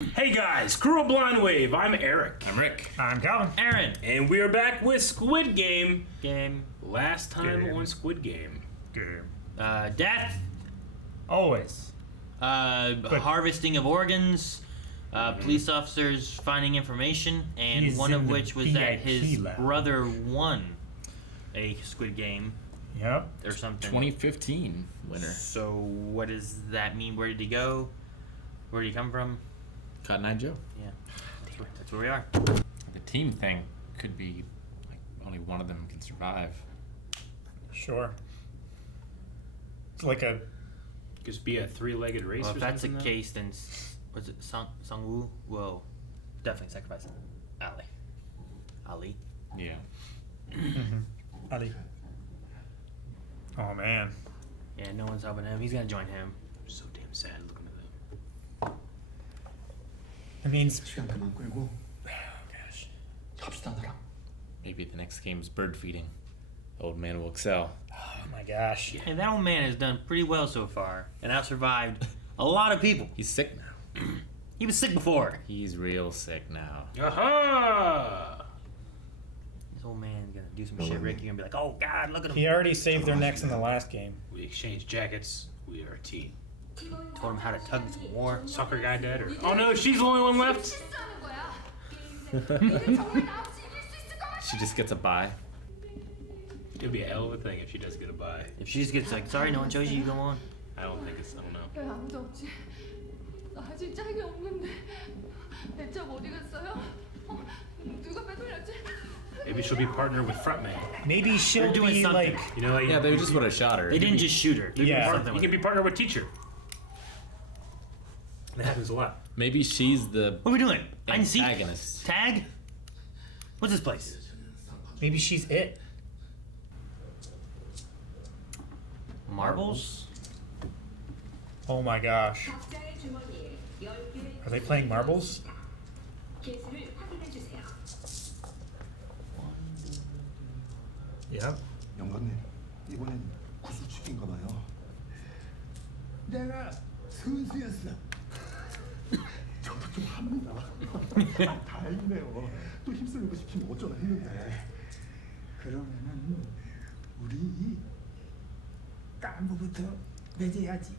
Hey guys, Crew of Blind Wave, I'm Eric. I'm Rick. I'm Calvin. Aaron. And we are back with Squid Game. Game. Last time Game. on Squid Game. Game. Death. Always. Harvesting of organs. Police officers finding information, and He's one in of the which was that VIP his lab. brother won a Squid Game Yep. or something. 2015 winner. So what does that mean? Where did he go? Where did he come from? Cotton Eye Joe. Yeah, that's where we are. The team thing could be like only one of them can survive. Sure. It's like a. Just be a three-legged race Well, or if that's the something, case, then was it Sung-woo? Whoa, definitely sacrificing Ali. Yeah. Ali. Oh man. Yeah, no one's helping him. He's gonna join him. though? So damn sad looking at them. It means. 시간 그만 끌고 Oh gosh. 합시다 너랑. Maybe the next game's bird feeding. The old man will excel. Oh my gosh. Hey, that old man has done pretty well so far, and outsurvived a lot of people. He's sick now. He was sick before. He's real sick now. Aha! This old man's gonna do some shit, Rick. You're gonna be like, oh God, look at him. He already saved their necks in the last game. We exchanged jackets. We are a team. Told him how to tug some war. Soccer guy dead or? Oh no, she's the only one left. She just gets a bye. It'd be a hell of a thing if she does get a bye. If she just gets like, sorry, no one chose you, you go on. I don't think it's. I don't know. 왜 아무도 없지? 나 아직 짝이 없는데 내 짝 어디 갔어요? 누가 빼돌렸지? Maybe she'll be partnered with frontman. Maybe she'll They're doing be something. like. You know, like Yeah, they just would have shot her. They didn't just shoot her. They did Yeah. something You with can her. be partnered with teacher. That happens a lot. Maybe she's the What are we doing? I can see. antagonist. Tag? What's this place? Maybe she's it. Marbles? Oh my gosh. Are they playing marbles? Yep. 영감님 이번엔 구수축인가 봐요. 내가 선수였어. 저도 좀 합니다. 다행이네요. 또 힘쓰는 거 시키면 어쩌나 했는데. 그러면은 우리 깐부부터 매제야지.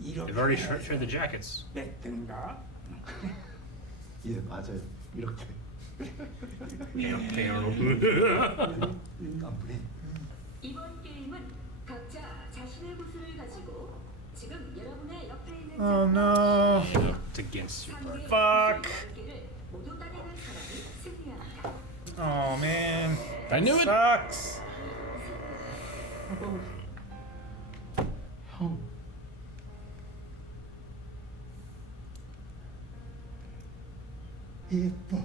They've already shared the jackets. 냈든가. 예 맞아요. 이렇게. 깐부네. 이번 게임은 각자 자신의 구슬을 가지고 지금 여러분의 옆에 있는 Oh no. It's against your partner. Fuck. 개를 모두 따내는 사람이 승리합니다. Oh man. I knew it. Sucks. 형. 예뻐.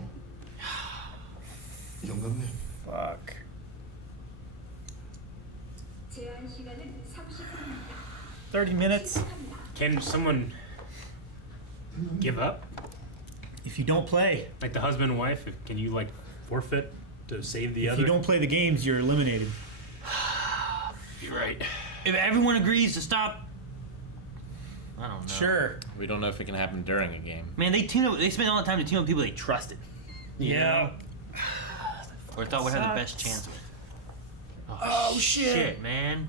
영감님. Fuck. 제한 시간은 30분입니다. 30 minutes. Can someone give up? If you don't play. Like the husband and wife? Can you like forfeit to save the If other? you don't play the games, you're eliminated. You're right. If everyone agrees to stop, I don't know. Sure. We don't know if it can happen during a game. Man, they team up. They spend all the time to team up with people they trusted. Yeah. Or thought would have the best Sucks. chance with. Oh, shit. man.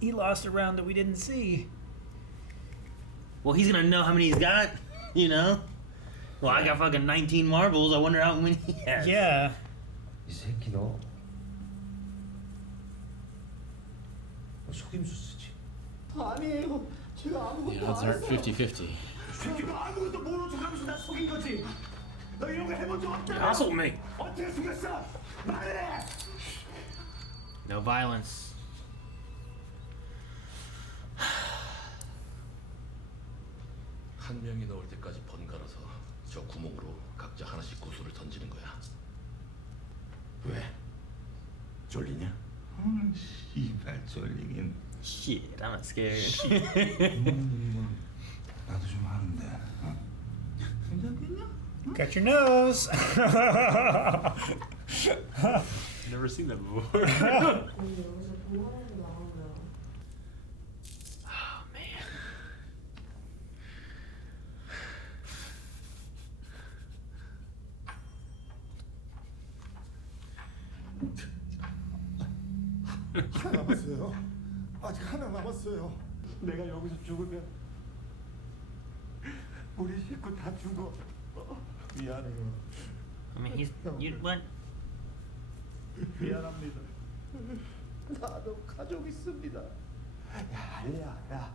He lost a round that we didn't see. Well, he's gonna know how many he's got. You know. Well, I got fucking 19 marbles. I wonder how many he has. Yeah. 이 새끼 너 속임수 쓰지? 아니에요. 제가 The 아무것도 odds 안 aren't 했어요. 50-50. 새끼가 아무것도 모르는 척하면서 나 속인 거지. 너 이런 거 해본 적 없다. Hustle me. 어떻게 속였어? 말해. No violence. 한 명이 나올 때까지 번갈아서 저 구멍으로 각자 하나씩 구슬을 던지는 거야. 왜? 쫄리냐? 씨발 쫄리긴. Shit, I'm not scared. 나도 좀 하는데. 괜찮겠냐? Got your nose. Never seen that before. Oh man. 하나 남았어요. 아직 하나 남았어요. 내가 여기서 죽으면 우리 식구 다 죽어. 미안해요. I mean, he's you what? 미안합니다. 나도 가족 있습니다. 야, 알리야,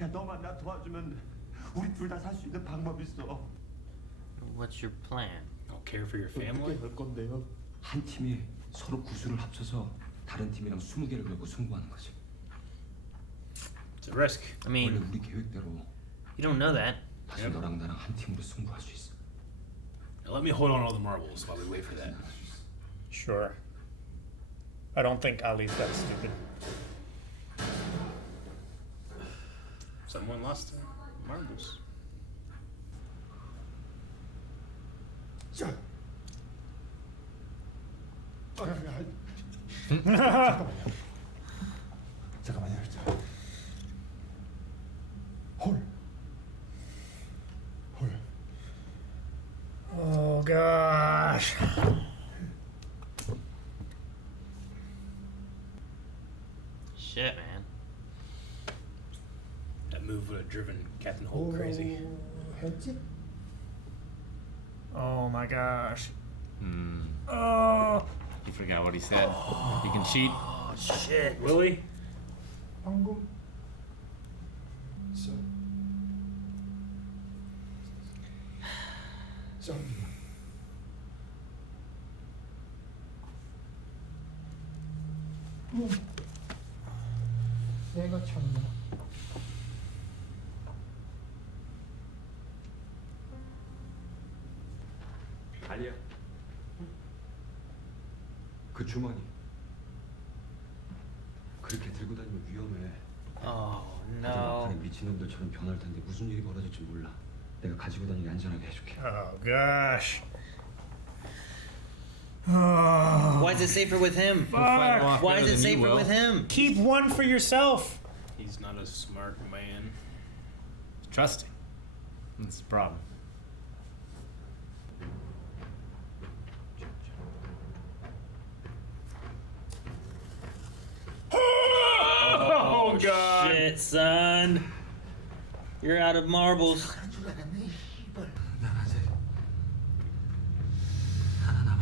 야, 너만 나 도와주면 우리 둘 다 살 수 있는 방법 있어. What's your plan? I'll care for your family. 어떻게 할 건데요? 한 팀이 서로 구슬을 합쳐서 다른 팀이랑 20개를 걸고 승부하는 거지. It's a risk. I 원래 mean, 우리 계획대로 you don't know that. 다시 너랑 나랑 한 팀으로 승부할 수 있어. Now let me hold on all the marbles while we wait for that. Sure. I don't think Ali's that stupid. Someone lost their marbles. 자. 잠깐만요. 자. 홀. Oh gosh. Shit, man. That move would have driven Captain Holt crazy. 했지? Oh my gosh. Hmm. Oh. You forgot what he said. You can cheat. Oh shit. Really? 방금 점. 내가 참나. 아니야. 그 주머니. 그렇게 들고 다니면 위험해. Oh 하다가 no. 미친놈들처럼 변할 텐데 무슨 일이 벌어질지 몰라. 내가 가지고 다니게 안전하게 해줄게. Oh gosh. Oh. Why is it safer with him? fight him off Why better is it than you safer will. with him? Keep one for yourself. He's not a smart man. Trusting. That's the problem. Oh God! Shit, son. You're out of marbles.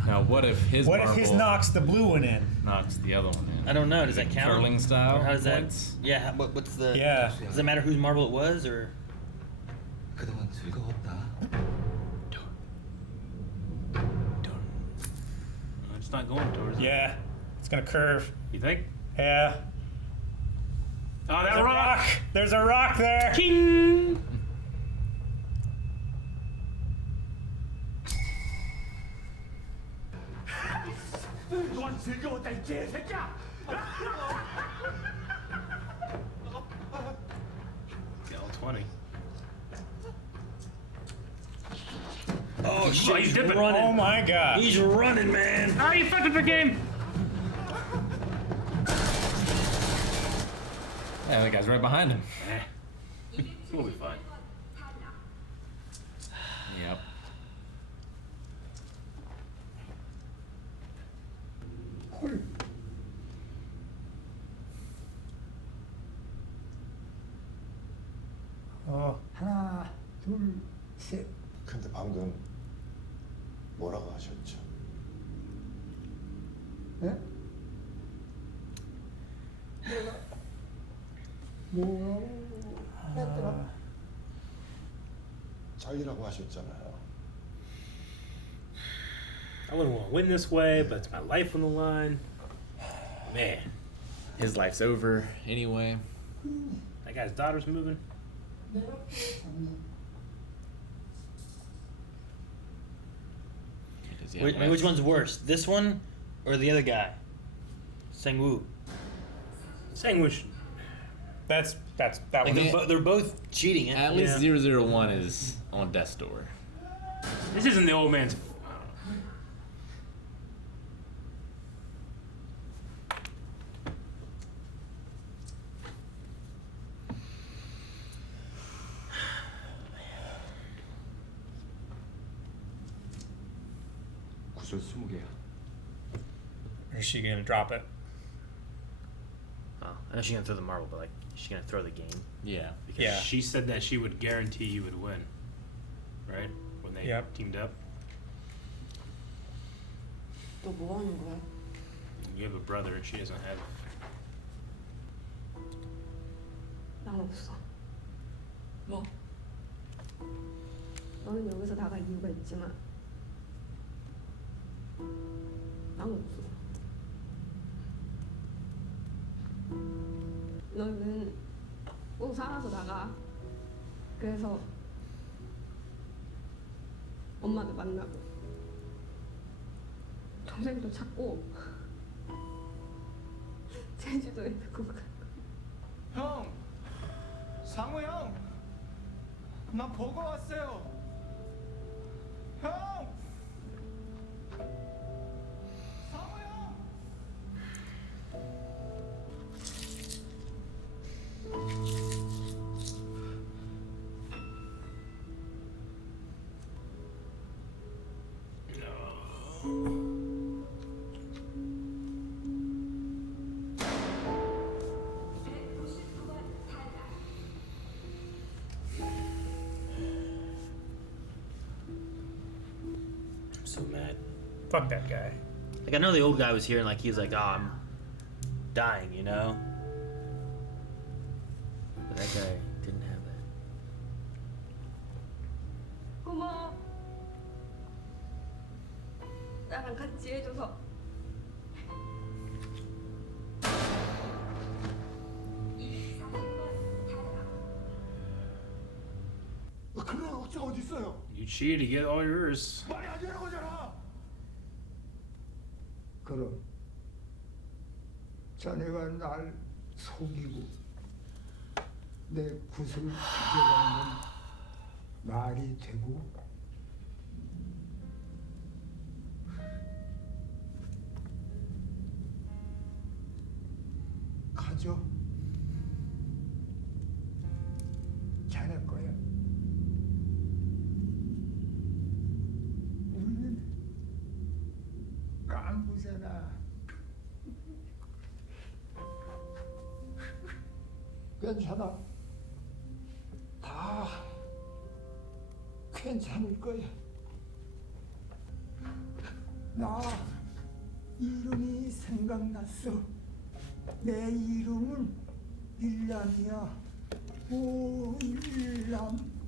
Now, what if his What if marble his knocks the blue one in? knocks the other one in? I don't know. Does that count? Curling style Or how does that? points? Yeah. What's the? Yeah. Does it matter whose marble it was, or? 그동안 즐거웠다. It's not going towards. Yeah. It's gonna curve. You think? Yeah. Oh, There's that a rock! rock. There's a rock there. King! 넌 즐거웠다 이 개새끼야. L20. Oh shit! he's dipping. running. Oh my god. He's running, man. Oh, you fucked up the game! Yeah, that guy's right behind him. We'll be fine. Yep. 홀. 하나, 둘, 셋. 근데 방금 뭐라고 하셨죠? 네? 내가 뭐라고 했더라? 자기라고 하셨잖아요. I wouldn't want to win this way, but it's my life on the line. Man, His life's over anyway. that guy's daughter's moving. Which one's worse, this one or the other guy? Sang-woo. Sandwich. That Like one. they're both cheating. At least 001 is on death's door. This isn't the old man's. 구슬 20개야. Or is she gonna drop it? I know she's gonna throw the marble, but like, she's gonna throw the game. Yeah. Because Yeah. she said that she would guarantee you would win, right? When they Yep. teamed up. 너 뭐 하는 거야? You have a brother and she doesn't have. 난 없어. 뭐? 너는 여기서 나갈 이유가 있지만 난 없어. 너는 꼭 살아서 나가. 그래서 엄마도 만나고 동생도 찾고 제주도에 두고 가. 형, 상우 형, 나 보고 왔어요. 형, 상우 형. I'm so mad. Fuck that guy. Like, I know the old guy was here and like, he was like, oh, I'm dying, you know? But that guy didn't have that. 고마워. 나랑 같이 해줘서. 그런 억지가 어디 있어요? You cheated to get all yours. 말이 안 되는 거잖아. 그럼 자네가 날 속이고 내 구슬을 가져가는 건 말이 되고 가져. 자네 거야. 우리는 깐부잖아. 괜찮아. 다 괜찮을 거야. 나 이름이 생각났어. 내 이름은 일람이야. 오, 일람.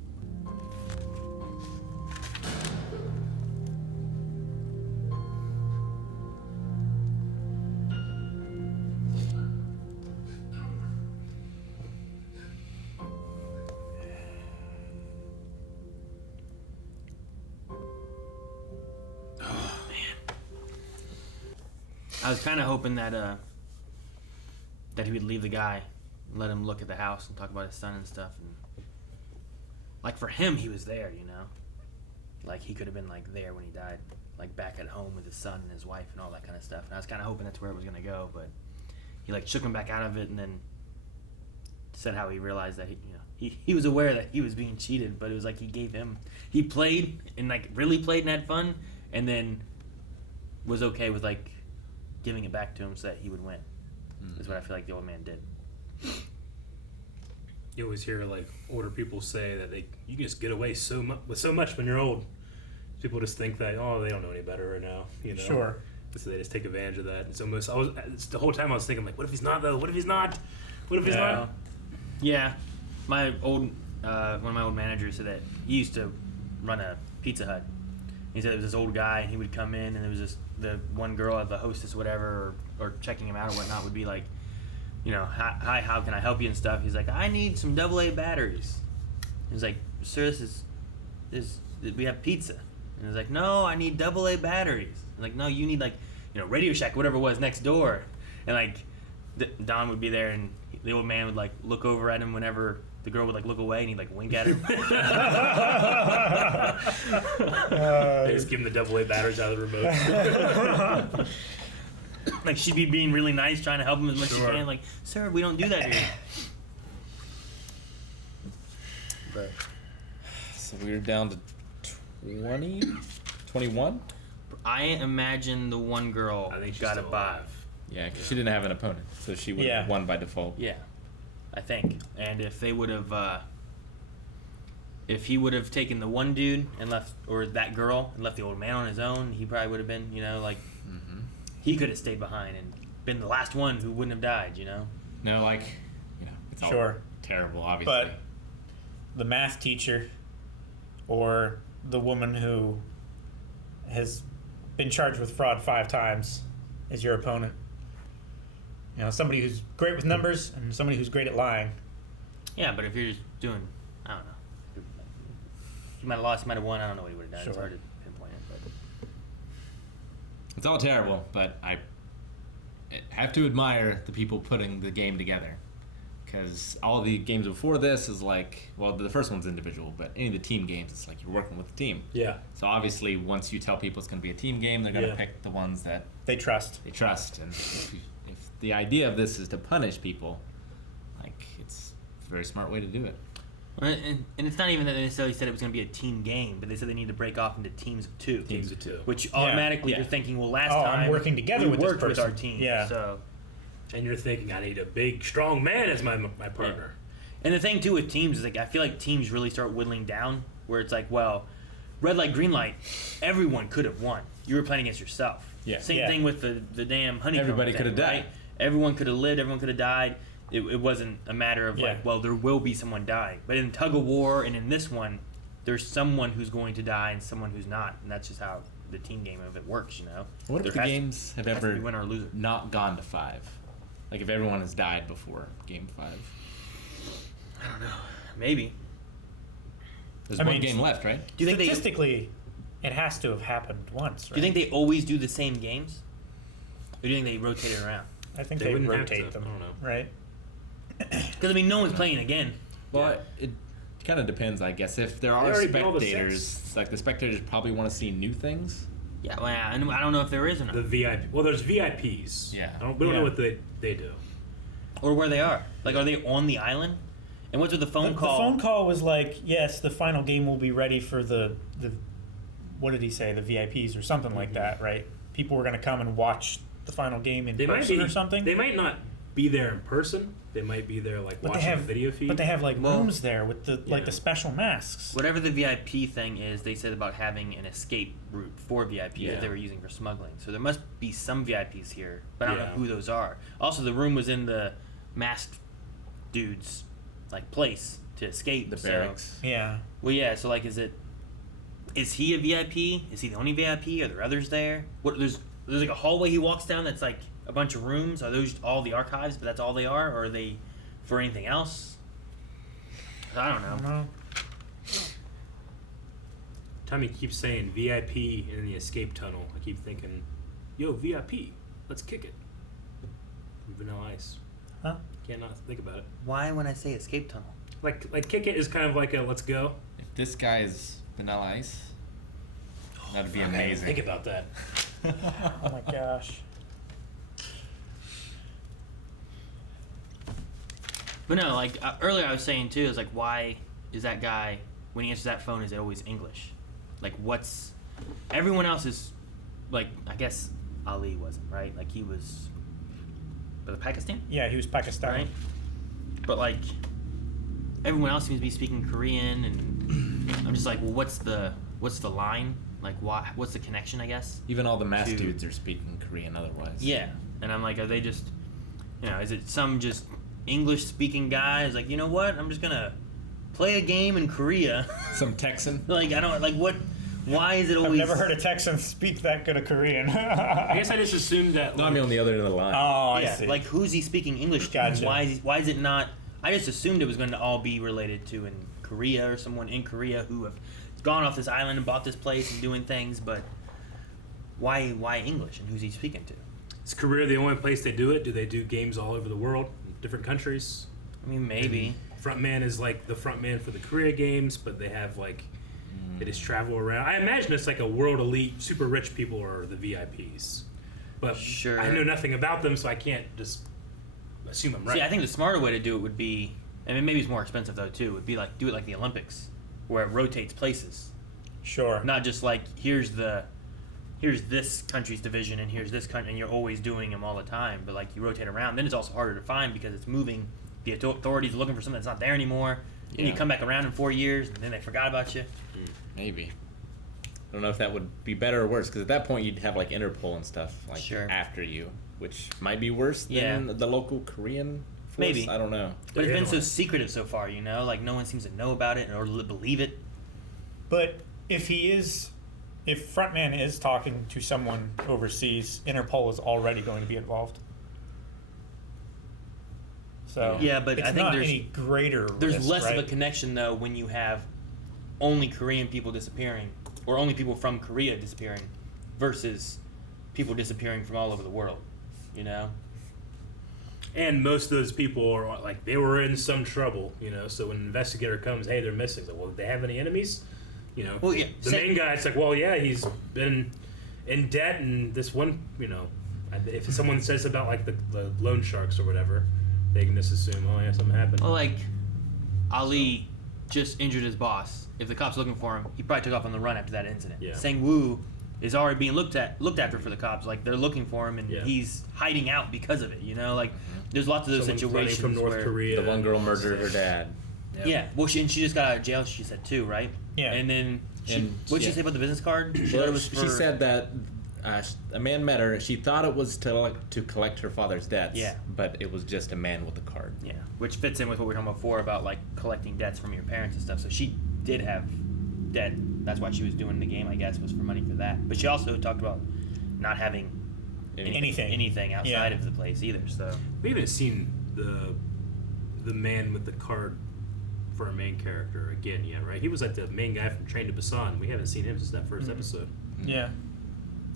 I was kind of hoping that that he would leave the guy, and let him look at the house and talk about his son and stuff. And like for him, he was there, you know. Like he could have been like there when he died, like back at home with his son and his wife and all that kind of stuff. And I was kind of hoping that's where it was gonna go, but he like shook him back out of it and then said how he realized that he was aware that he was being cheated, but it was like he played and like really played and had fun, and then was okay with like giving it back to him so that he would win. Is what I feel like the old man did. You always hear like older people say that you can just get away with so much when you're old. People just think that they don't know any better right now, you know. Sure. So they just take advantage of that. It's the whole time I was thinking like, what if he's not though? What if he's not? What if he's not? Yeah, my old one of my old managers said that he used to run a Pizza Hut. He said it was this old guy, and he would come in, and there was the one girl, the hostess, whatever, or checking him out or whatnot, would be like, you know, hi, how can I help you and stuff. He's like, I need some AA batteries. He's like, sir, we have pizza. And he's like, no, I need AA batteries. I'm like, no, you need like, you know, Radio Shack, whatever it was next door. And like, Don would be there, and the old man would like look over at him whenever the girl would like look away, and he'd like wink at her. They just give him the AA batteries out of the remote. Like she'd be being really nice, trying to help him as much as she can. Like, sir, we don't do that here. But So we're down to 20, 21. I imagine the one girl I think she's got a still bot. alive. Yeah, because she didn't have an opponent, so she would have Yeah. won by default. Yeah, I think. And if they would have, if he would have taken the one dude and left, or that girl and left the old man on his own, he probably would have been, like, he could have stayed behind and been the last one who wouldn't have died. No, like, it's all Sure. terrible, obviously. But the math teacher or the woman who has been charged with fraud 5 times is your opponent. Somebody who's great with numbers and somebody who's great at lying. Yeah, but if you're just doing, I don't know. He might have lost, he might have won. I don't know what he would have done. It's Sure. hard to pinpoint it. But It's all terrible, but I have to admire the people putting the game together. Because all the games before this is like, well, the first one's individual, but any of the team games, it's like you're working with the team. Yeah. So obviously, once you tell people it's going to be a team game, they're going to pick the ones that They trust. they trust. And if the idea of this is to punish people, like, it's a very smart way to do it. and it's not even that they necessarily said it was going to be a team game, but they said they need to break off into teams of 2. Teams of 2. Which automatically Yeah. you're thinking, well, last Oh, time I'm working together we with this worked with our person. team. Yeah. So, And you're thinking, I need a big, strong man as my partner. and the thing too with teams is like I feel like teams really start whittling down, where it's like, well, red light, green light, everyone could have won. You were playing against yourself. Yeah. Same Yeah. thing with the damn honeycomb. Everybody thing, could have died. right? Everyone could have lived. Everyone could have died. It wasn't a matter of Yeah. like, well, there will be someone dying. But in tug of war and in this one, there's someone who's going to die and someone who's not, and that's just how the team game of it works. What There if the has to- games have has to ever be winner or loser. not gone to 5? Like, if everyone has died before game 5. I don't know. Maybe. There's I one mean, game left, right? Do you think they? Do Statistically, it has to have happened once, right? you think they always do the same games, or do you think they rotate it around? I think They they wouldn't have rotate to. them, I don't know. right? Because no one's playing again. Well, it kind of depends, I guess. If there are already did all the spectators, like the spectators probably want to see new things. Yeah, well, and I don't know if there is or not, The VIP. Well, there's VIPs. Yeah. We don't Yeah. know what they do. or where they are. Like, are they on the island? And what's with the phone call? The phone call was like, yes, the final game will be ready for the what did he say, the VIPs or something like that, right? People were going to come and watch the final game in They might person be or something. They might not be there in person. They might be there like but they watching have a video feed. But they have like Well, rooms there with the yeah. the special masks. Whatever the VIP thing is, they said about having an escape route for VIPs Yeah. that they were using for smuggling. So there must be some VIPs here, but I don't Yeah. know who those are. Also, the room was in the masked dude's like place to escape. The so, barracks. Yeah. Well, yeah. So like, is he a VIP? Is he the only VIP? Are there others there? What there's like a hallway he walks down that's like a bunch of rooms. Are those all the archives? But that's all they are, or are they for anything else? I don't I know. don't know. Tommy keeps saying VIP in the escape tunnel. I keep thinking, yo, VIP, let's kick it. From Vanilla Ice. Huh? Can't not think about it. Why when I say escape tunnel? Like kick it is kind of like a let's go. If this guy is Vanilla Ice, that'd be I didn't amazing. think about that. Oh my gosh. But no, like earlier I was saying too, is like why is that guy when he answers that phone is it always English? Like what's everyone else is like I guess Ali wasn't, right? Like he was Pakistan, Yeah, he was Pakistani. right? But like everyone else seems to be speaking Korean, and I'm just like, well, what's the line? Like why? What's the connection? I guess. Even all the masked To- dudes are speaking Korean otherwise. Yeah, and I'm like, are they just, is it some just English speaking guy? Is like, you know what? I'm just gonna play a game in Korea. Some Texan. Like I don't like what. Why is it always? I've never heard a Texan speak that good of Korean. I guess I just assumed that. No, I mean on the other end of the line. Oh, I Yeah, see. like who's he speaking English to? Gotcha. Why is it not? I just assumed it was going to all be related to in Korea or someone in Korea who have gone off this island and bought this place and doing things, but why English and who's he speaking to? Is Korea the only place they do it? Do they do games all over the world, different countries? I mean, maybe. Frontman is like the frontman for the Korea games, but they have like they just travel around. I imagine it's like a world elite, super rich people are the VIPs, but Sure. I know nothing about them, so I can't just assume I'm right. See, I think the smarter way to do it would be, I mean, maybe it's more expensive though too. Would be like do it like the Olympics, where it rotates places, Sure. not just like here's the here's this country's division and here's this country, and you're always doing them all the time. But like you rotate around, then it's also harder to find because it's moving. The authorities are looking for something that's not there anymore. And you come back around in 4 years, and then they forgot about you. Maybe. I don't know if that would be better or worse, because at that point you'd have like Interpol and stuff like after you, which might be worse than the local Korean force. Maybe. I don't know. But it's been so secretive so far, you know? Like, no one seems to know about it or believe it. But if Frontman is talking to someone overseas, Interpol is already going to be involved. So yeah, but it's I think not there's any greater. There's risk, less right? of a connection though when you have only Korean people disappearing or only people from Korea disappearing versus people disappearing from all over the world. You know. And most of those people are like they were in some trouble, you know. So when an investigator comes, hey, they're missing. It's like, well, do they have any enemies? You know. Well, yeah. The main guy, it's like, well, yeah, he's been in debt, and this one, you know, if someone says about like the loan sharks or whatever, they can just assume, oh yeah, something happened. Well, like Ali just injured his boss. If the cops looking for him, he probably took off on the run after that incident. Yeah. Sang-woo is already being looked after for the cops. Like they're looking for him, and he's hiding out because of it. You know, like there's lots of those situations from North where Korea. The one girl murdered her dad. Yep. Yeah. Well, she just got out of jail. She said too, right? Yeah. And then what did she say about the business card? She thought it was she said that a man met her. She thought it was to collect her father's debts. Yeah. But it was just a man with a card. Yeah, which fits in with what we were talking about before about like collecting debts from your parents and stuff. So she did have debt. That's why she was doing the game, I guess, was for money for that. But she also talked about not having anything outside of the place either. So we haven't seen the man with the card for our main character again yet, right? He was like the main guy from Train to Busan. We haven't seen him since that first episode. Yeah.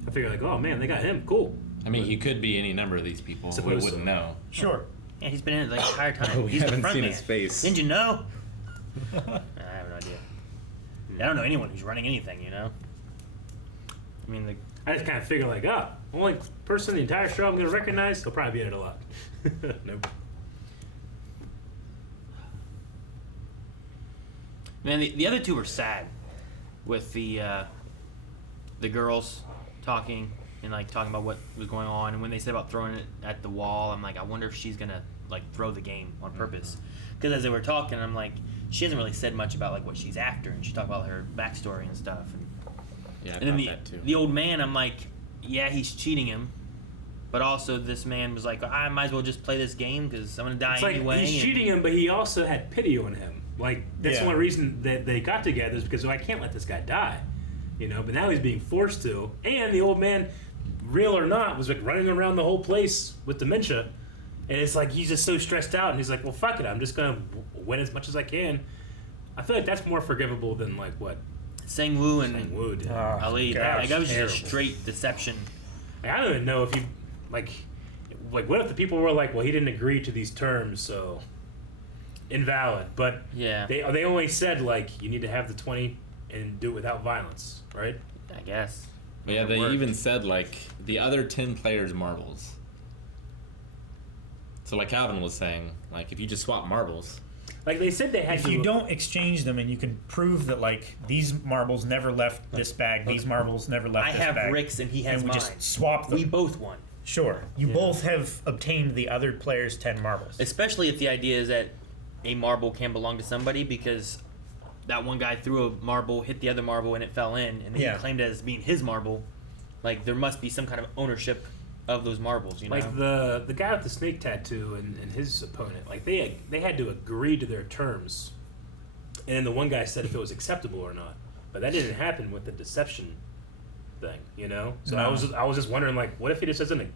I figured like, oh man, they got him. Cool. I mean, he could be any number of these people. We wouldn't know. Sure. Yeah, he's been in it the entire time. We He's haven't the front seen man. his face. Didn't you know? I have no idea. I don't know anyone who's running anything, you know? I mean, I just kind of figure like, only person in the entire show I'm going to recognize, he'll probably be in it a lot. Nope. man, the other two were sad with the girls talking and like talking about what was going on, and when they said about throwing it at the wall, I'm like, I wonder if she's gonna like throw the game on purpose. Because as they were talking, I'm like, she hasn't really said much about like what she's after, and she talked about her backstory and stuff. And Yeah, I then thought that too. the old man, I'm like, yeah, he's cheating him, but also this man was like, I might as well just play this game because I'm gonna die It's like anyway. he's cheating him, but he also had pity on him. Like that's the only reason that they got together is because I can't let this guy die, you know. But now he's being forced to, and the old man, real or not, was like running around the whole place with dementia, and it's like he's just so stressed out, and he's like, well, fuck it, I'm just gonna win as much as I can. I feel like that's more forgivable than like what Sang-woo and Sang-woo did. Ali. gosh, That was terrible. just a straight deception. Like, I don't even know if he like what if the people were like, well, he didn't agree to these terms, so invalid. But Yeah. they only said like you need to have the 20 and do it without violence, right? I guess. But yeah, they even said like the other 10 players' marbles. So like Calvin was saying, like if you just swap marbles, Like they said they had If to. you don't exchange them and you can prove that like these marbles never left this bag, these marbles never left I this have bag, Rick's and he has and we mine. just swap them. We both won. Sure, you both have obtained the other player's 10 marbles. Especially if the idea is that a marble can belong to somebody, because that one guy threw a marble, hit the other marble, and it fell in, and he claimed it as being his marble. Like there must be some kind of ownership of those marbles, you know? Like the guy with the snake tattoo and his opponent, like they had to agree to their terms, and then the one guy said if it was acceptable or not. But that didn't happen with the deception thing, you know. So No. I was just wondering, like, what if he just doesn't?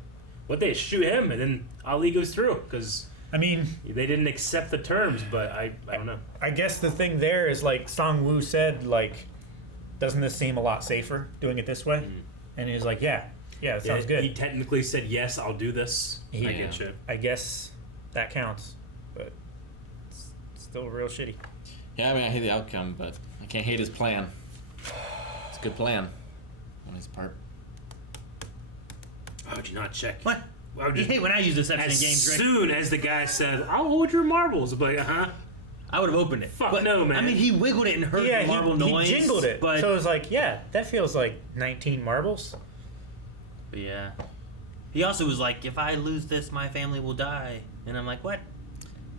What they shoot him and then Ali goes through? Because I mean, they didn't accept the terms, but I don't know. I guess the thing there is like Sang-woo said, like, doesn't this seem a lot safer doing it this way? And he was like, yeah, that sounds good. He technically said yes, I'll do this. I get you. I guess that counts, but it's still real shitty. yeah, I mean I hate the outcome, but I can't hate his plan. It's a good plan on his part. Why would you not check? What? Why would You hate when I use deception in as games, Rick. soon as the guy said, "I'll hold your marbles," I'll be like, I would have opened it. Fuck but, no, man. I mean, he wiggled it and heard Yeah, the marble he noise. jingled it. But So it was like, yeah, that feels like 19 marbles. But yeah. He also was like, if I lose this, my family will die. And I'm like, what?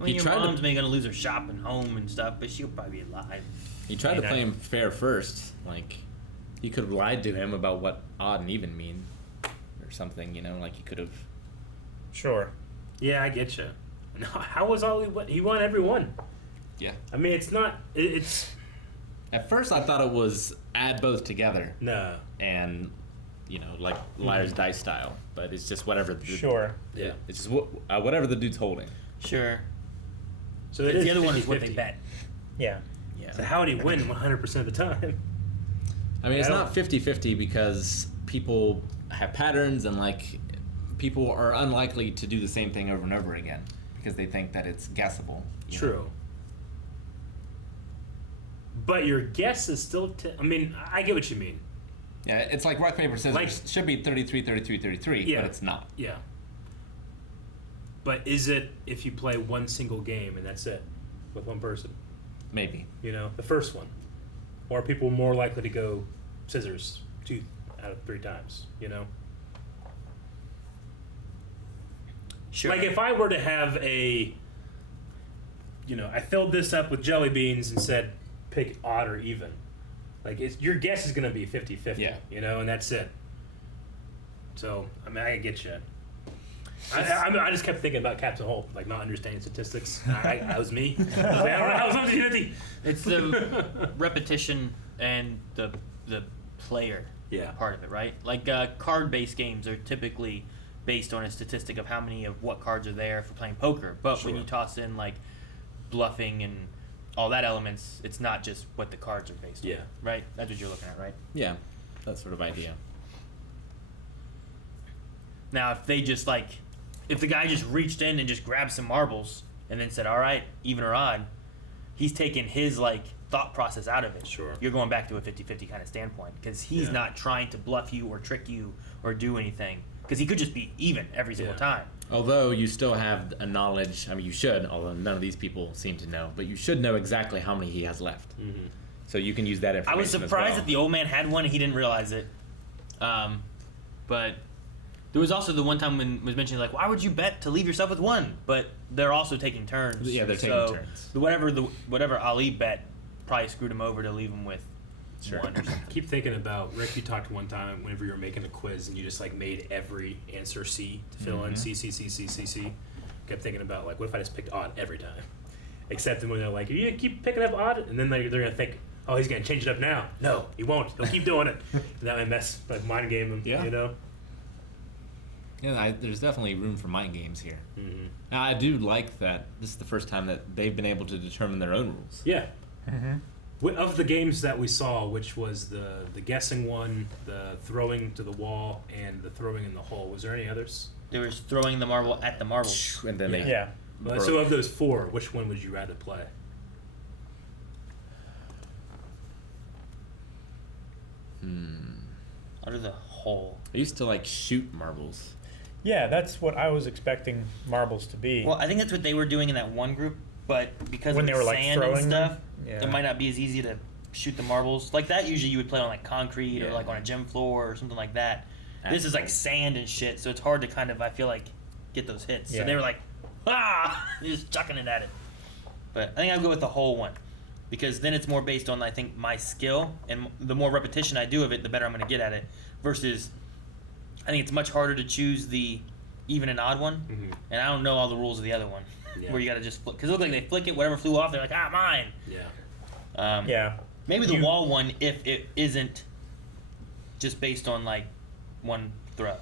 I mean, He your tried to- mom's maybe gonna lose her shop and home and stuff, but she'll probably be alive. He tried to play him fair first. Like, he could have lied to him about what odd and even mean, or something. You know, like he could have. Sure. Yeah, I get you. No, how was all he won every one? Yeah. I mean, it's not. It's At first, I thought it was add both together. no. And, you know, like Liar's Dice style, but it's just whatever. Sure. Yeah. It's just whatever the dude's holding. Sure. So But it is the other one is what 50-50. they bet. Yeah. Yeah. So how would he win 100% of the time? I mean, it's I not 50-50 because people have patterns and, like, people are unlikely to do the same thing over and over again because they think that it's guessable. you know? True. But your guess is still. I mean, I get what you mean. Yeah, it's like rock, paper, scissors. Like- Should be 33, 33, 33, Yeah. but it's not. Yeah. But is it if you play one single game and that's it with one person? Maybe. You know, the first one, or are people more likely to go scissors 2 out of 3 times? You know. Sure. Like if I were to have a, you know, I filled this up with jelly beans and said pick odd or even. Like your guess is going to be 50-50, Yeah. you know, and that's it. So, I mean, I get you. I just kept thinking about Captain Holt, like not understanding statistics. That was me. I was like, I don't know how it's 50-50. It's the repetition and the player Yeah. part of it, right? Like card-based games are typically based on a statistic of how many of what cards are there for playing poker. But when Sure. you toss in like bluffing and all that elements, it's not just what the cards are based Yeah. on, right? That's what you're looking at, right? Yeah, that sort of idea. Now, if they just like, if the guy just reached in and just grabbed some marbles and then said, all right, even or odd, he's taking his like thought process out of it. Sure. You're going back to a 50-50 kind of standpoint because he's Yeah. not trying to bluff you or trick you or do anything because he could just be even every single Yeah. time. Although you still have a knowledge, I mean, you should, although none of these people seem to know, but you should know exactly how many he has left. Mm-hmm. So you can use that I information. was surprised as well. that the old man had one and he didn't realize it. But there was also the one time when it was mentioned like, why would you bet to leave yourself with one? But they're also taking turns. Yeah, they're taking so turns. Whatever Ali bet probably screwed him over to leave him with Sure. one or something. Keep thinking about Rick. You talked one time whenever you were making a quiz and you just like made every answer C to fill in C C C C C C. Kept thinking about like, what if I just picked odd every time? Except when they're like, you keep picking up odd, and then they're gonna think, oh, he's gonna change it up now. No, he won't. He'll keep doing it. And that I mess, like mind game him. Yeah. You know. Yeah, there's definitely room for mind games here. Mm-hmm. Now, I do like that this is the first time that they've been able to determine their own rules. Yeah. Of the games that we saw, which was the guessing one, the throwing to the wall, and the throwing in the hole, was there any others? There was throwing the marble at the marble. And then they Yeah. Well, so of those 4, which one would you rather play? Under the hole. I used to like shoot marbles. Yeah, that's what I was expecting marbles to be. Well, I think that's what they were doing in that one group, but because When of they the were, like, sand and throwing them? stuff, Yeah. it might not be as easy to shoot the marbles. Like that usually you would play on like concrete or Yeah. like on a gym floor or something like that. That's This is like cool. sand and shit, so it's hard to kind of, I feel like, get those hits. So Yeah. they were like, ah, just chucking it at it. But I think I'd go with the whole one. Because then it's more based on, I think, my skill, and the more repetition I do of it, the better I'm going to get at it. Versus, I think it's much harder to choose the even and odd one, Mhm. and I don't know all the rules of the other one, Yeah. where you got to just flick. Because it looked like they flick it, whatever flew off, they're like, ah, mine. Yeah. Yeah. Maybe the wall one, if it isn't just based on like one throw.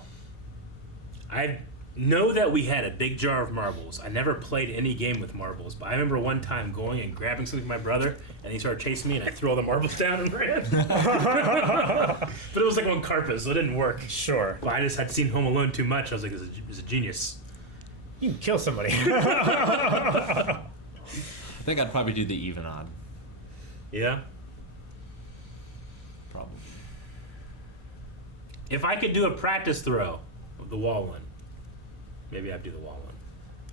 I know that we had a big jar of marbles. I never played any game with marbles, but I remember one time going and grabbing something with my brother, and he started chasing me, and I threw all the marbles down and ran. But it was like on carpet, so it didn't work. Sure. But I just had seen Home Alone too much. I was like, this is a genius. You can kill somebody. I think I'd probably do the even odd. Yeah? Probably. If I could do a practice throw of the wall one, maybe I'd do the wall one.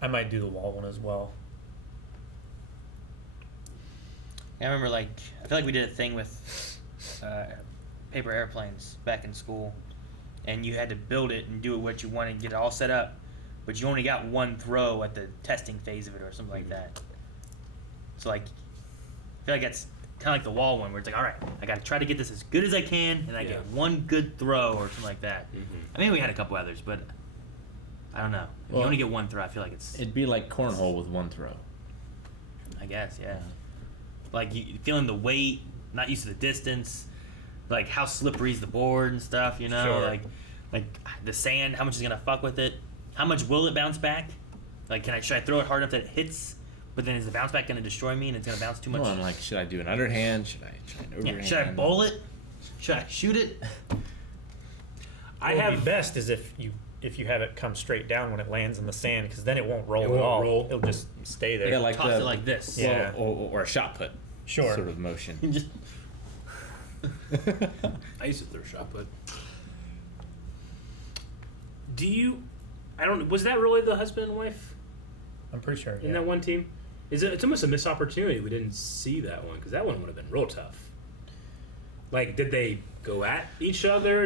I might do the wall one as well. I remember, like, I feel like we did a thing with paper airplanes back in school, and you had to build it and do what you wanted and get it all set up, but you only got one throw at the testing phase of it or something like that. So like, I feel like that's kind of like the wall one where it's like, all right, I got to try to get this as good as I can, and I get one good throw or something like that. I mean, we had a couple others, but I don't know. If you only get one throw, I feel like it'd be like cornhole with one throw. I guess, yeah. Like you feeling the weight, not used to the distance, like how slippery is the board and stuff, you know? Sure. Like the sand, how much is gonna fuck with it? How much will it bounce back? Like, should I throw it hard enough that it hits? But then is the bounce back gonna destroy me and it's gonna bounce too much? Well, I'm like, should I do an underhand? Should I try an overhand? Yeah. Should I bowl it? Should I shoot it? What would be best is if you have it come straight down when it lands in the sand, because then it won't roll at all. It'll just stay there. Yeah, like toss it like this. Yeah. Or a shot put. Sure. Sort of motion. Just I used to throw shot put. Was that really the husband and wife I'm pretty sure. in that one team? It's almost a missed opportunity we didn't see that one, because that one would have been real tough. Like, did they go at each other?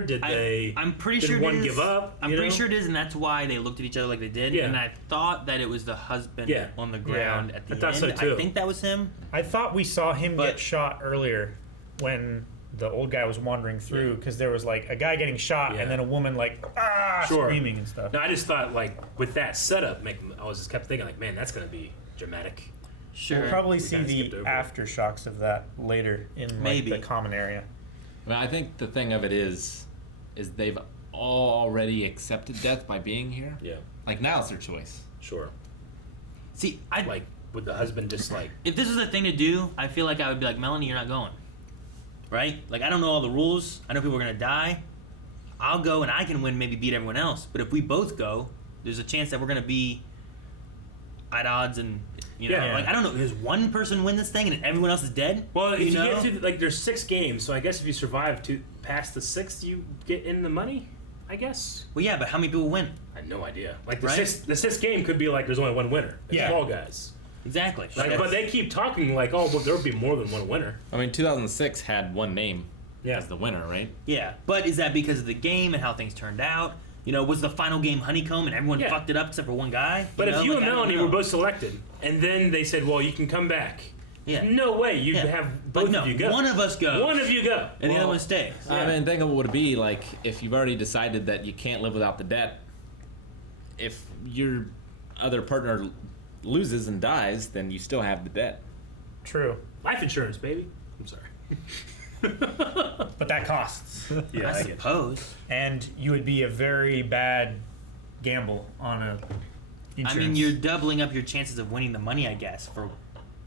I'm pretty did sure one it is. give up? I'm pretty sure it is, and that's why they looked at each other like they did. Yeah. And I thought that it was the husband on the ground at the I thought end. so too. I think that was him. I thought we saw him But- get shot earlier when the old guy was wandering through, because there was like a guy getting shot and then a woman like screaming and stuff. No, I just thought, like, with that setup, I was just kept thinking, like, man, that's going to be dramatic. Sure. We'll probably We see kinda the skipped over it. aftershocks of that later in like, Maybe. the common area. I mean, I think the thing of it is they've all already accepted death by being here. Yeah, Like, now it's their choice. sure. See, Like, would the husband just, like... if this was a thing to do, I feel like I would be like, Melanie, you're not going. Right? Like, I don't know all the rules. I know people are going to die. I'll go and I can win, maybe beat everyone else. But if we both go, there's a chance that we're going to be at odds and, you know, Yeah. like, I don't know. Does one person win this thing and everyone else is dead? Well, if you know? get through, like, there's 6 games, so I guess if you survive to past the 6th, you get in the money, I guess? Well, yeah, but how many people win? I have no idea. Like, the Right? sixth game could be like there's only one winner. It's Yeah. Fall Guys. Exactly. Like, but they keep talking like, oh, well, there'll be more than one winner. I mean, 2006 had one name Yeah. as the winner, right? Yeah, but is that because of the game and how things turned out? You know, was the final game honeycomb and everyone Yeah. fucked it up except for one guy? But if you like, and I don't Melanie know. were both selected, and then they said, well, you can come back. Yeah. No way. You'd Yeah. have both Like, no, of you go. one of us goes. One of you go. And the other one stays. I mean, think of what it would be like if you've already decided that you can't live without the debt. If your other partner loses and dies, then you still have the debt. True. Life insurance, baby. I'm sorry. But that costs. Yeah, I suppose. And you would be a very bad gamble on a insurance. I mean, you're doubling up your chances of winning the money, I guess, for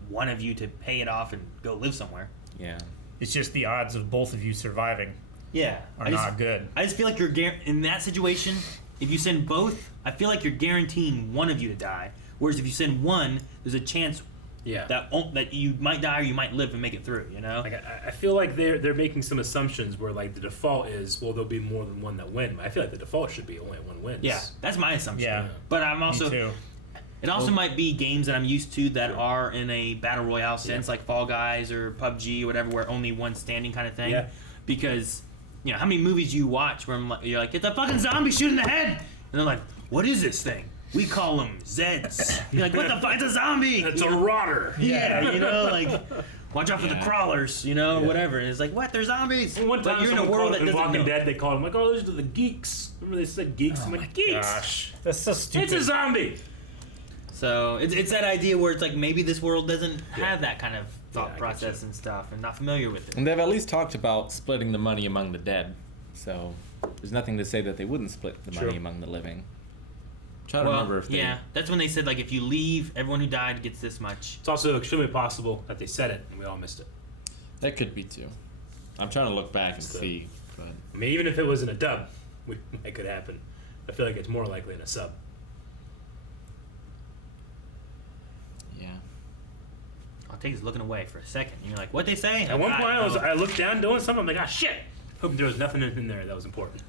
one of you to pay it off and go live somewhere. Yeah. It's just the odds of both of you surviving Yeah. are not good. I just feel like in that situation, if you send both, I feel like you're guaranteeing one of you to die. Whereas if you send one, there's a chance Yeah. that you might die or you might live and make it through, you know? Like, I feel like they're making some assumptions where, like, the default is, well, there'll be more than one that win. I feel like the default should be only one wins. Yeah, that's my assumption. Yeah. But I'm also... Me too. It also might be games that I'm used to that are in a battle royale sense, like Fall Guys or PUBG or whatever, where only one standing kind of thing. Yeah. Because, you know, how many movies do you watch where you're like, it's a fucking zombie shooting the head, and they're like, what is this thing? We call them Zeds. You're like, what the fuck? It's a zombie. It's a rotter. Yeah, you know, like, watch out for the crawlers, you know, whatever. And it's like, what? They're zombies. And one time, But you're in a someone world called that it in doesn't Walking know. Dead, they called them like, oh, those are the geeks. Remember they said geeks? I'm like, geeks. Gosh, that's so stupid. It's a zombie. So it's that idea where it's like maybe this world doesn't have that kind of thought I get process you. and stuff, and not familiar with it. And they've at least talked about splitting the money among the dead. So there's nothing to say that they wouldn't split the money True. among the living. Try to remember if they... yeah, that's when they said like if you leave, everyone who died gets this much. It's also extremely possible that they said it and we all missed it. That could be too. I'm trying to look back and see, but... I mean, even if it was in a dub, it could happen. I feel like it's more likely in a sub. Yeah. I'll take is looking away for a second. And you're like, what'd they say? At one point, know. I looked down doing something. I'm like, ah, shit. Hope there was nothing in there that was important.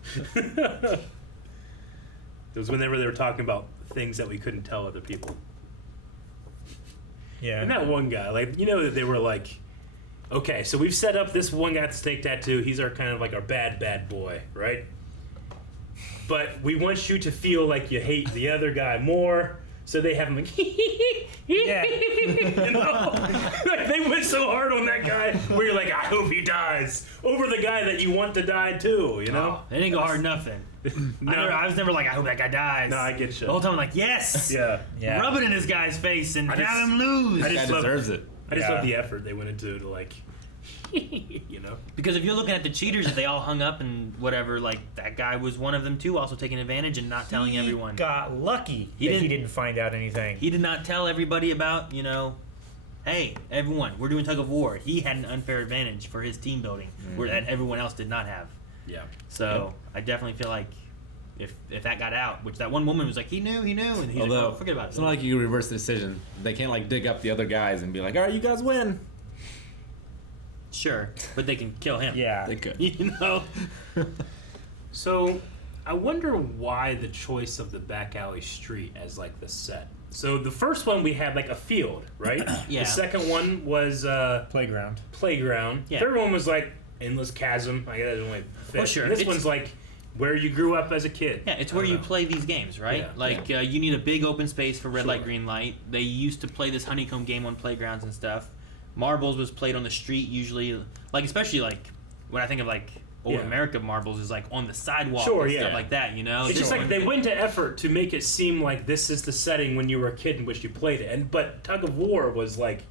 It was whenever they were talking about things that we couldn't tell other people. Yeah. And that one guy, like, you know, that they were like, okay, so we've set up this one guy with the snake tattoo. He's our kind of like our bad boy, right? but we want you to feel like you hate the other guy more. So they have him like, Yeah. you know? Like, they went so hard on that guy where you're like, I hope he dies. Over the guy that you want to die too, you know? They didn't go hard enough then. I was never like, I hope that guy dies. No, I get you. The whole time I'm like, yes! Yeah. Rub it in this guy's face and have him lose. I That just guy love, deserves it. I just love the effort they went into to like, you know? Because if you're looking at the cheaters that they all hung up and whatever, like that guy was one of them too, also taking advantage and not telling everyone. Got lucky He that he didn't- didn't find out anything. He did not tell everybody about, you know, hey, everyone, we're doing tug of war. He had an unfair advantage for his team building, where that everyone else did not have. Yeah. So I definitely feel like if that got out, which that one woman was like, he knew, and he's Although, like, oh, forget about it. it's not like you can reverse the decision. They can't like dig up the other guys and be like, all right, you guys win. Sure, but they can kill him. Yeah. They could. You know? So, I wonder why the choice of the back alley street as like the set. So the first one we had like a field, right? Yeah. The second one was Playground. playground. Yeah. Third one was like endless chasm. I guess that doesn't really fit. Well, sure. This It's- one's like where you grew up as a kid. Yeah, it's I where don't you know. play these games, right? Yeah. Like you need a big open space for red light, Sure. green light. They used to play this honeycomb game on playgrounds and stuff. Marbles was played on the street usually, like especially like when I think of like old Yeah. America marbles is like on the sidewalk Sure, and yeah. stuff like that, you know? It's just like they went to effort to make it seem like this is the setting when you were a kid in which you played it. And but tug of war was like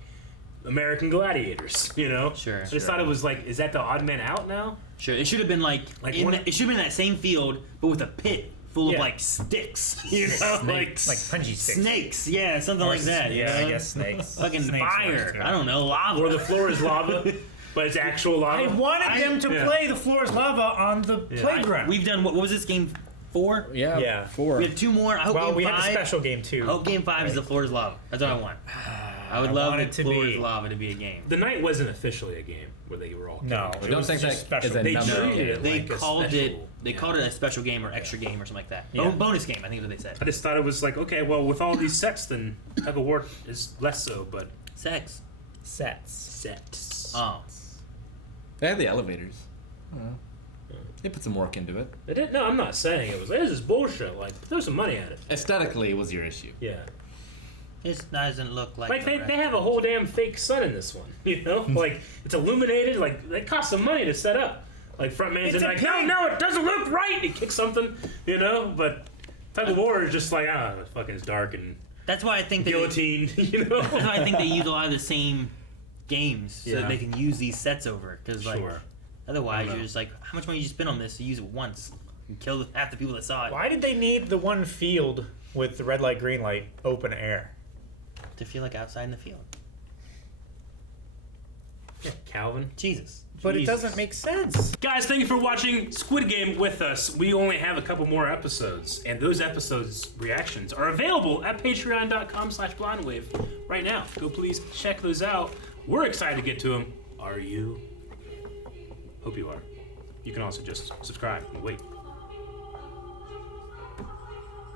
American gladiators, you know? Sure. I just thought it was like, is that the odd man out now? Sure, it should have been like, Like in one- it should have been in that same field, but with a pit full of Yeah. like sticks, you know, like Like punchy sticks. snakes, yeah, something like that. you Yeah, I know? guess snakes. Fucking Snakes fire. works, too. I don't know, lava. Or the floor is lava, but it's actual lava. I wanted them to yeah. play the floor is lava on the playground. We've done what was this game 4? Yeah. Yeah. 4. We have 2 more. I hope well, game we 5. had the special game too. I hope game 5 is the floor is lava. That's what I want. I would love want the it to floor be. is lava to be a game. The night wasn't officially a game where they were all No, killing. it don't was think just that is special. a They number. treated it They like a called special, it. They called it a special game or extra game or something like that. Yeah. Bonus game, I think is what they said. I just thought it was like, okay, well, with all these sets, then tug of war is less so, but Sex. Sets. sets. Oh. They had the elevators. They put some work into it. They didn't, no, I'm not saying it was. This is bullshit. Like, throw some money at it. Aesthetically was your issue. Yeah. This doesn't look like. Like, the they rest have of a whole damn fake sun in this one, you know? Like, it's illuminated. Like, they cost some money to set up. Like, front man's It's in a like, pig. no, it doesn't look right. He kicks something, you know? But tug of war is just like, fucking it's dark and That's why I think that guillotine, you know? That's why I think they use a lot of the same games so Yeah. that they can use these sets over. Because like, Sure. otherwise I know. you're just like, how much money did you spend on this to use it once and kill half the people that saw it? Why did they need the one field with the red light, green light, open air? To feel like outside in the field. Yeah, Calvin. Jesus. But it Jesus. doesn't make sense. Guys, thank you for watching Squid Game with us. We only have a couple more episodes, and those episodes' reactions are available at patreon.com/blindwave right now. Go please check those out. We're excited to get to them. Are you? Hope you are. You can also just subscribe and wait.